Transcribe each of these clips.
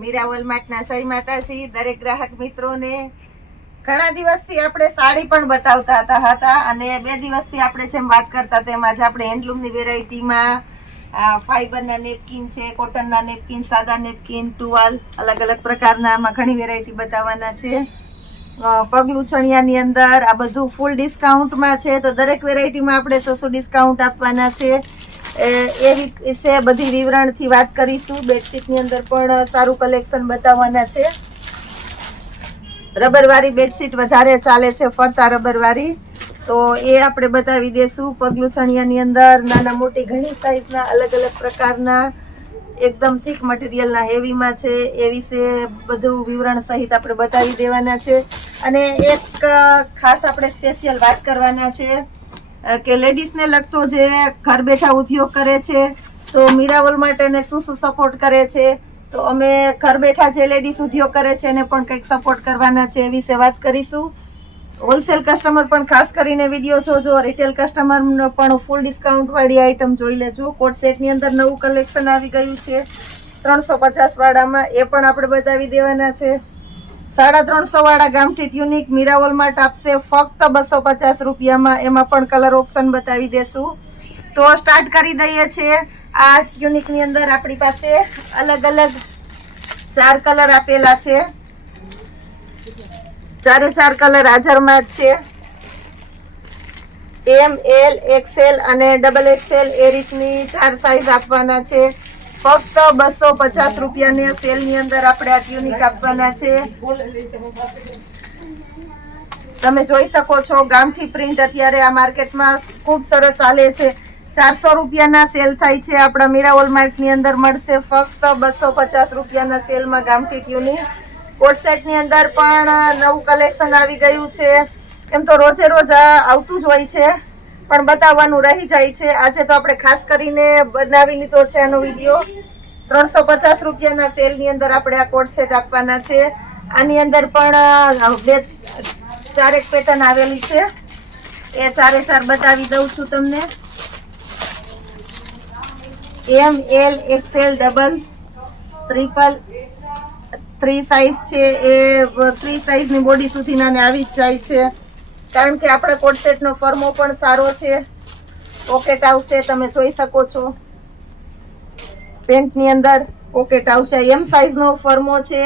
મીરાવલ માર્ટના જય માતાજી દરેક ગ્રાહક મિત્રોને. ઘણા દિવસથી આપણે સાડી પણ બતાવતા હતા અને 2 દિવસથી આપણે જેમ વાત કરતા તેમ આજે આપણે હેન્ડલૂમની વેરાયટીમાં ફાઈબરના નેપકિન છે, કોટનના નેપકિન, સાદા નેપકિન, ટુવાલ, અલગ અલગ પ્રકારના આમાં ઘણી વેરાયટી બતાવવાના છે. પગલું ચણિયાની અંદર આ બધું ફૂલ ડિસ્કાઉન્ટમાં છે, તો દરેક વેરાયટીમાં આપણે શું ડિસ્કાઉન્ટ આપવાના છે એ વિશે બધી વિવરણથી વાત કરીશું. બેડશીટની અંદર પણ સારું કલેક્શન બતાવવાના છે. રબરવાળી બેડશીટ વધારે ચાલે છે, ફરતા રબરવાળી, તો એ આપણે બતાવી દેશું. પગલું ચણિયાની અંદર નાના મોટી ઘણી સાઈઝના અલગ અલગ પ્રકારના એકદમ થીક મટીરિયલના હેવીમાં છે એ વિશે બધું વિવરણ સહિત આપણે બતાવી દેવાના છે. અને એક ખાસ આપણે સ્પેશિયલ વાત કરવાના છે કે લેડીઝને લગતો જે ઘર બેઠા ઉદ્યોગ કરે છે તો મીરાવલ માટેને શું સપોર્ટ કરે છે, તો અમે ઘર બેઠા જે લેડીઝ ઉદ્યોગ કરે છે એને પણ કંઈક સપોર્ટ કરવાના છે એ વિશે વાત કરીશું. હોલસેલ કસ્ટમર પણ ખાસ કરીને વિડીયો જોજો, રિટેલ કસ્ટમર પણ ફૂલ ડિસ્કાઉન્ટ વાળી આઈટમ જોઈ લેજો. કોટ સેટની અંદર નવું કલેક્શન આવી ગયું છે 350 વાળામાં, એ પણ આપણે બતાવી દેવાના છે. 350 વાળા ગામઠી યુનિક મીરાવલ માર્ટ આપશે ફક્ત 250 રૂપિયામાં, એમાં પણ કલર ઓપ્શન બતાવી દેશું. તો સ્ટાર્ટ કરી દઈએ છીએ. આ યુનિકની અંદર આપણી પાસે અલગ અલગ 4 કલર આપેલા છે, 4 કલર હાજરમાં છે. એમ, એલ, એક્સેલ અને ડબલ એક્સેલ એ રીતની 4 સાઈઝ આપવાના છે. ફક્ત 250 રૂપિયાની સેલની અંદર આપણે આ યુનિક આપવાના છે. તમે જોઈ શકો છો ગામઠી પ્રિન્ટ અત્યારે આ માર્કેટમાં ખૂબ સરસ ચાલે છે. 400 રૂપિયાના સેલ થાય છે, આપણા મીરાવલ માર્ટની અંદર મળશે ફક્ત 250 રૂપિયાના સેલમાં ગામઠી યુનિક. કોટ સેટની અંદર પણ નવું કલેક્શન આવી ગયું છે. એમ તો રોજે રોજ આવતું જ હોય છે પણ બતાવવાનું રહી જાય છે. આજે તો આપણે ખાસ કરીને બનાવી લીધો છે આનો વિડીયો. 350 રૂપિયાના સેલની અંદર આપણે આ કોટ સેટ આપવાના છે. આની અંદર પણ 4 પેટર્ન આવેલી છે, એ 4 બતાવી દઉં છું તમને. M, L, XL, double, triple 3 size છે, એ 3 સાઈઝની બોડી સુધીના ને આવી જ જાય છે, કારણ કે આપણા કોટ સેટનો ફર્મો પણ સારો છે. પોકેટ આવશે, તમે જોઈ શકો છો. પેન્ટની અંદર પોકેટ આવશે. એમ સાઈઝનો ફર્મો છે.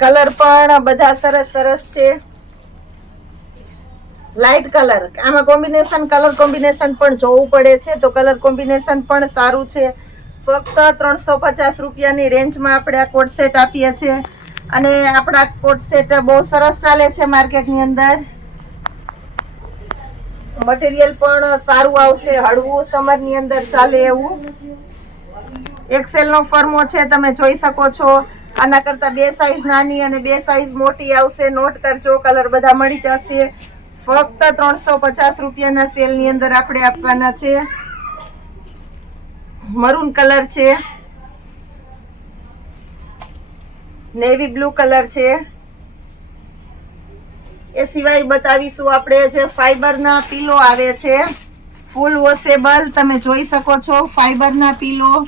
કલર પણ બધા સરસ સરસ છે. લાઇટ કલર, આમાં કોમ્બિનેશન કલર કોમ્બિનેશન પણ જોવું પડે છે, તો કલર કોમ્બિનેશન પણ સારું છે. ફક્ત 350 રૂપિયાની રેન્જમાં આપણે આ કોટ સેટ આપીએ છીએ અને આપણા કોટ સેટ બહુ સરસ ચાલે છે માર્કેટની અંદર. મટીરિયલ પણ સારું આવશે, હળવું, સમરની અંદર ચાલે એવું. એક્સેલ નો ફર્મો છે, તમે જોઈ શકો છો. આના કરતા 2 સાઈઝ નાની અને 2 સાઈઝ મોટી આવશે. નોટ કરજો, કલર બધા મળી જશે. ફક્ત 350 રૂપિયાના સેલની અંદર આપણે આપવાના છે. મરૂન કલર છે, નેવી બ્લુ કલર છે. એ સિવાય બતાવીશું આપણે જે ફાઈબરના પીલો આવે છે, ફૂલ વોશેબલ, તમે જોઈ શકો છો. ફાઈબરના પીલો,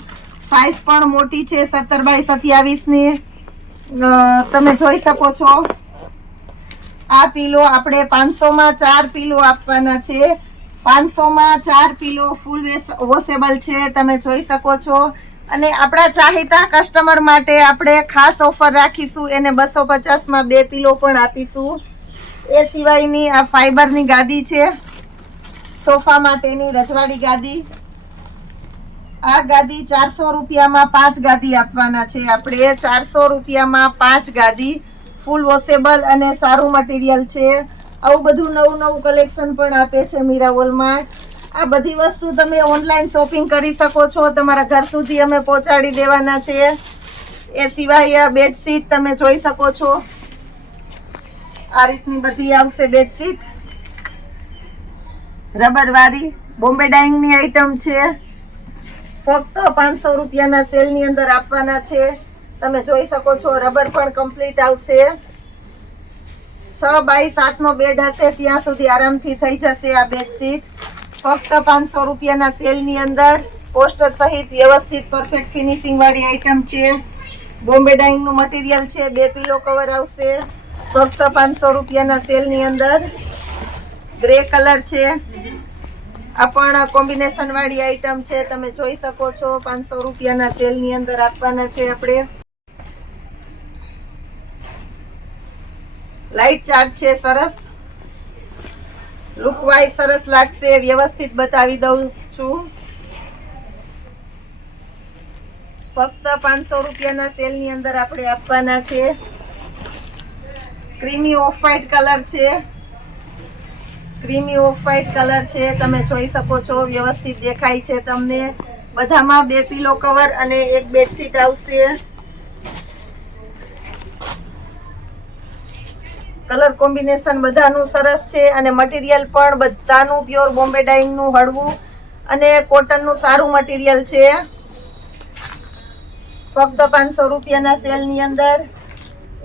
સાઈઝ પણ મોટી છે 17x27 ની, તમે જોઈ શકો છો. આ પીલો આપણે 500 માં 4 પીલો આપવાના છે. 500 માં 4 પીલો ફૂલ વોશેબલ છે, તમે જોઈ શકો છો. અને આપણા ચાહીતા કસ્ટમર માટે આપણે ખાસ ઓફર રાખીશું, એને 250 માં 2 પીલો પણ આપીશું. એ સિવાયની આ ફાઈબરની ગાદી છે, સોફા માટેની રજવાડી ગાદી. આ ગાદી 400 રૂપિયામાં 5 ગાદી આપવાના છે આપણે. 400 રૂપિયામાં 5 ગાદી, ફૂલ વોશેબલ અને સારું મટીરિયલ છે. આવું બધું નવું કલેક્શન પણ આપે છે મીરાવલ માર્ટ. આ બધી વસ્તુ તમે ઓનલાઈન શોપિંગ કરી શકો છો, તમારા ઘર સુધી અમે પહોંચાડી દેવાના છે. એ સિવાય આ બેડશીટ તમે જોઈ શકો છો. આ રીતની બધી આવશે બેડશીટ, રબરવાળી બોમ્બે ડાઇંગની આઈટમ છે. ફક્ત 500 રૂપિયાના સેલની અંદર આપવાના છે, તમે જોઈ શકો છો. રબર પણ કમ્પ્લીટ આવશે. 6x7 નો બેડ હશે, ત્યાં સુધી આરામથી થઈ જશે આ બેડશીટ. ફક્ત 500 રૂપિયાના સેલની અંદર પોસ્ટર સહિત વ્યવસ્થિત પરફેક્ટ ફિનિશિંગ વાળી આઈટમ છે. બોમ્બે ડાઇંગ નું મટીરિયલ છે. 2 પિલો કવર આવશે ફક્ત 500 રૂપિયાના સેલ ની અંદર. ગ્રે કલર છે. આ પણ કોમ્બિનેશન વાળી આઈટમ છે, તમે જોઈ શકો છો. 500 રૂપિયાના સેલ ની અંદર આપવાના છે આપણે. લાઇટ ચાર્ટ છે, સરસ લુક વાઇઝ સરસ લાગશે. વ્યવસ્થિત બતાવી દઉં છું. ફક્ત 500 રૂપિયાના સેલ ની અંદર આપણે આપવાના છે. ક્રીમી ઓફ વ્હાઇટ કલર છે. ક્રીમી ઓફ વ્હાઇટ કલર છે, તમે જોઈ શકો છો. વ્યવસ્થિત દેખાય છે તમને. બધામાં 2 પિલો કવર અને 1 બેડશીટ આવશે. કલર કોમ્બિનેશન બધાનું સરસ છે અને મટીરિયલ પણ બધાનું પ્યોર બોમ્બે ડાઇંગ નું હળવું અને કોટન નું સારું મટીરિયલ છે. ફક્ત 500 રૂપિયાના સેલ ની અંદર.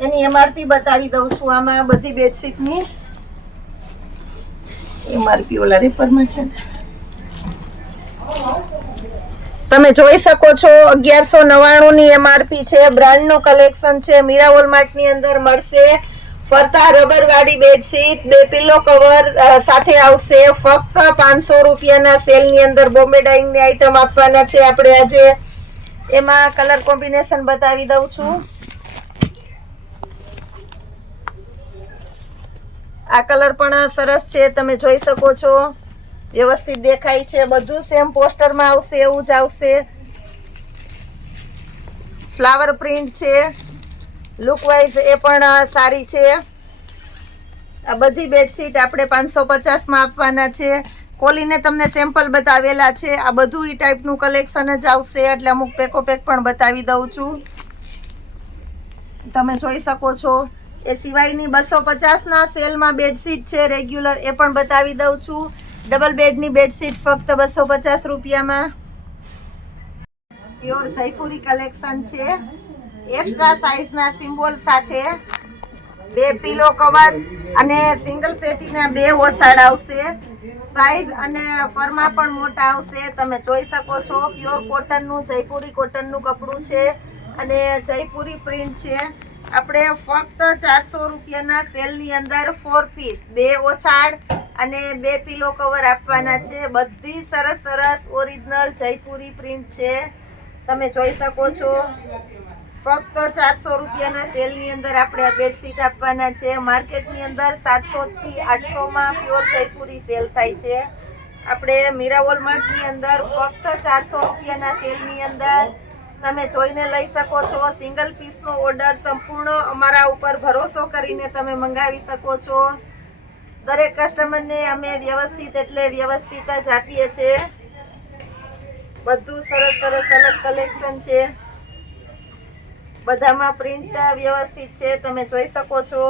એની એમઆરપી બતાવી દઉં છું. આમાં બધી બેડશીટ ની એમઆરપી ઓલા રેપરમાં છે. તમે જોઈ શકો છો 1199 ની એમઆરપી છે. બ્રાન્ડ નું કલેક્શન છે. મીરા વોલમાર્ટ ની અંદર મળશે. ફરતા રબર વાળી બેડશીટ 2 પિલો કવર સાથે આવશે. ફક્ત 500 રૂપિયાના સેલ ની અંદર બોમ્બે ડાઇંગ ની આઈટમ આપવાના છે આપણે આજે. એમાં કલર કોમ્બિનેશન બતાવી દઉં છું. આ કલર પણ સરસ છે, તમે જોઈ શકો છો. વ્યવસ્થિત દેખાય છે. બધું સેમ પોસ્ટરમાં આવશે એવું જ આવશે. ફ્લાવર પ્રિન્ટ છે. લુક વાઇઝ એ પણ સારી છે. આ બધી બેડશીટ આપણે 550 માં આપવાના છે. ખોલીને તમને સેમ્પલ બતાવેલા છે. આ બધું ઈ ટાઈપનું કલેક્શન જ આવશે, એટલે અમુક પેકો પેક પણ બતાવી દઉં છું. તમે જોઈ શકો છો. એ સિવાયની 250 ના સેલમાં બેડશીટ છે રેગ્યુલર, એ પણ બતાવી દઉં છું. ડબલ બેડની બેડશીટ ફક્ત 250 રૂપિયામાં. પ્યોર જયપુરી કલેક્શન છે. એક્સ્ટ્રા સાઇઝના સિમ્બોલ સાથે 2 પિલો કવર અને સિંગલ સેટીના 2 ઓછાડ આવશે. સાઇઝ અને ફરમાં પણ મોટા આવશે. તમે જોઈ શકો છો. પ્યોર કોટનનું જયપુરી કોટનનું કપડું છે અને જયપુરી પ્રિન્ટ છે. આપણે ફક્ત 400 રૂપિયાના સેલની અંદર 4 પીસ 2 ઓછાડ અને 2 પિલો કવર આપવાના છે. બધી સરસ સરસ ઓરિજિનલ જયપુરી પ્રિન્ટ છે, તમે જોઈ શકો છો. ફક્ત 400 રૂપિયાના સેલની અંદર આપણે આ બેડશીટ આપવાના છે. માર્કેટની અંદર 700 થી 800 માં પ્યોર જયપુરી સેલ થાય છે. આપણે મીરા વોલમાર્ટની અંદર ફક્ત 400 રૂપિયાના સેલની અંદર તમે જોઈને લઈ શકો છો. સિંગલ પીસનો ઓર્ડર સંપૂર્ણ અમારા ઉપર ભરોસો કરીને તમે મંગાવી શકો છો. દરેક કસ્ટમરને અમે વ્યવસ્થિત એટલે વ્યવસ્થિત જ આપીએ છીએ. બધું સરસ સરસ અલગ કલેક્શન છે. બધામાં પ્રિન્ટ વ્યવસ્થિત છે, તમે જોઈ શકો છો.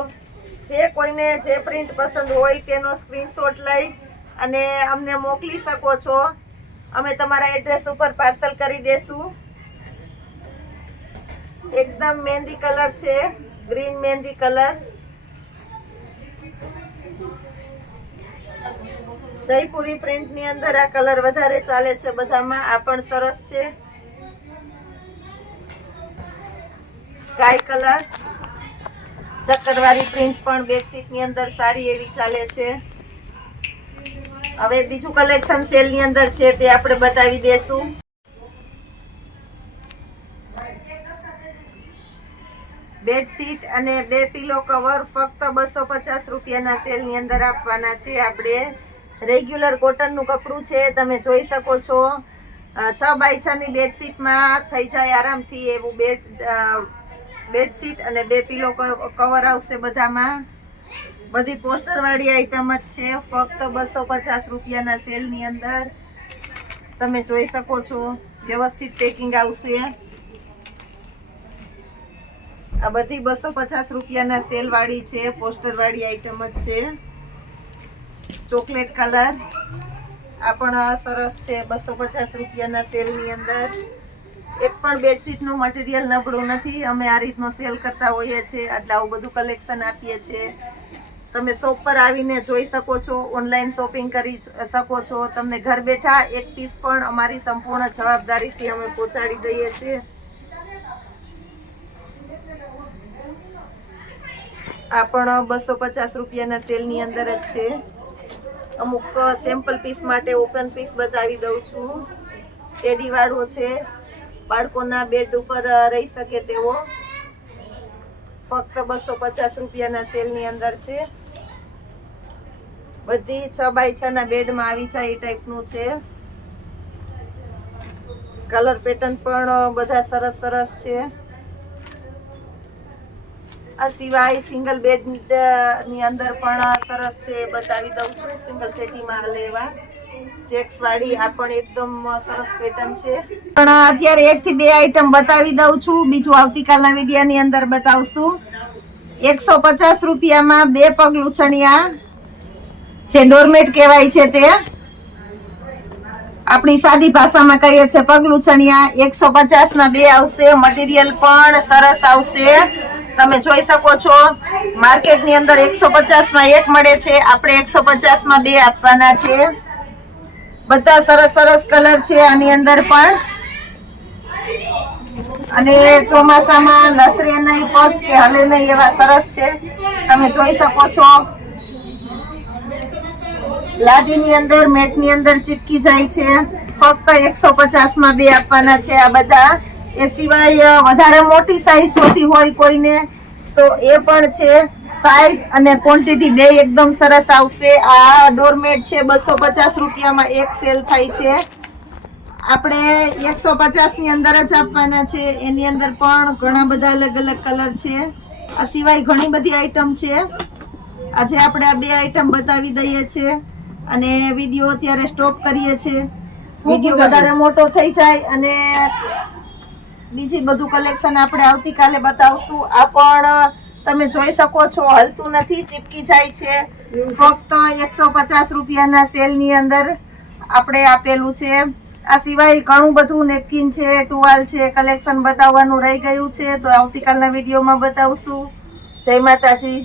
જે કોઈને જે પ્રિન્ટ પસંદ હોય તેનો સ્ક્રીનશોટ લઈ અને અમને મોકલી શકો છો. અમે તમારા એડ્રેસ ઉપર પાર્સલ કરી દેશું. એકદમ મહેંદી કલર છે, ગ્રીન મહેંદી કલર. જયપુરી પ્રિન્ટ ની અંદર આ કલર વધારે ચાલે છે બધામાં. આ પણ સરસ છે. સ્કાય કલર ચક્કરવાળી પ્રિન્ટ પણ બેડશીટ ની અંદર સારી એવી ચાલે છે. હવે બીજું કલેક્શન સેલ ની અંદર છે તે આપણે બતાવી દેશું. બેડશીટ અને 2 પિલો કવર ફક્ત 250 રૂપિયાના સેલ ની અંદર આપવાના છે આપણે. રેગ્યુલર કોટનનું કપડું છે, તમે જોઈ શકો છો. 6x6 ની બેડશીટમાં થઈ જાય આરામથી એવું બેડશીટ અને 2 પિલો કવર આવશે બધામાં. બધી પોસ્ટર વાળી આઈટમ જ છે. ફક્ત 250 રૂપિયાના સેલ ની અંદર તમે જોઈ શકો છો. વ્યવસ્થિત પેકિંગ આવશે. આ બધી 250 રૂપિયાના સેલ વાળી છે, પોસ્ટર વાળી આઈટમ જ છે. ચોકલેટ કલર આ પણ સરસ છે. 250 રૂપિયાના સેલ ની અંદર. એક પણ બેડશીટ નું મટીરિયલ નબળું નથી. અમે આ રીતનો સેલ કરતા હોઈએ છીએ એટલે આવું બધું કલેક્શન આપીએ છીએ. તમે શોપ પર આવીને જોઈ શકો છો, ઓનલાઈન શોપિંગ કરી શકો છો. તમને ઘર બેઠા એક પીસ પણ અમારી સંપૂર્ણ જવાબદારીથી અમે પહોંચાડી દઈએ છીએ. આ પણ 250 રૂપિયાના સેલની અંદર જ છે. અમુક સેમ્પલ પીસ માટે ઓપન પીસ બતાવી દઉં છું. ટેડી વાળો છે, બાળકોના બેડ ઉપર રહી શકે તેવો, ફક્ત 250 રૂપિયાના સેલની અંદર છે. બધી 6x6 ના બેડમાં આવી જાય એ ટાઈપનું છે. કલર પેટર્ન પણ બધા સરસ સરસ છે. આ સિવાય સિંગલ બેડ ની અંદર પણ સરસ છે, બતાવી દઉં છું. સિંગલ સેટીમાં લેવા ચેક્સ વાળી આ પણ એકદમ સરસ પેટર્ન છે. પણ અત્યારે 1 થી 2 આઈટમ બતાવી દઉં છું, બીજું આવતીકાલના વિડીયોની અંદર બતાવશું. 150 રૂપિયામાં 2 પગ લૂછણિયા જે ડોરમેટ કહેવાય છે, તે આપણી સાદી ભાષામાં કહીએ છીએ પગ લૂછણિયા. 150 ના 2 આવશે. મટીરિયલ પણ સરસ આવશે. તમે જોઈ શકો છો, માર્કેટની અંદર 150 માં 1 મળે છે, આપણે 150 માં 2 આપવાના છે. બધા સરસ સરસ કલર છે આની અંદર પણ. અને ચોમાસામાં લસરે નહીં, પગ કે હલે નહીં એવા સરસ છે. તમે જોઈ શકો છો, લાદીની અંદર મેટની અંદર ચીપકી જાય છે. ફક્ત 150 માં 2 આપવાના છે આ બધા. એ સિવાય વધારે મોટી સાઈઝ જોતી હોય કોઈને તો એ પણ છે. સાઈઝ અને ક્વોન્ટિટી બે એકદમ સરસ આવશે. આ ડોરમેટ છે 250 રૂપિયામાં 1 સેલ થાય છે. આપણે 150 ની અંદર જ આપવાના છે. એની અંદર પણ ઘણા બધા અલગ અલગ કલર છે. આ સિવાય ઘણી બધી આઈટમ છે. આજે આપણે આ 2 આઈટમ બતાવી દઈએ છીએ અને વિડીયો અત્યારે સ્ટોપ કરીએ છીએ. વિડીયો વધારે મોટો થઈ જાય અને બીજી બધું કલેક્શન આપણે આવતીકાલે બતાવશું. આ પણ તમે જોઈ શકો છો, હલતું નથી, ચીપકી જાય છે. ફક્ત 150 રૂપિયાના સેલની અંદર આપણે આપેલું છે. આ સિવાય ઘણું બધું નેપકિન છે, ટુવાલ છે, કલેક્શન બતાવવાનું રહી ગયું છે, તો આવતીકાલના વિડીયોમાં બતાવશું. જય માતાજી.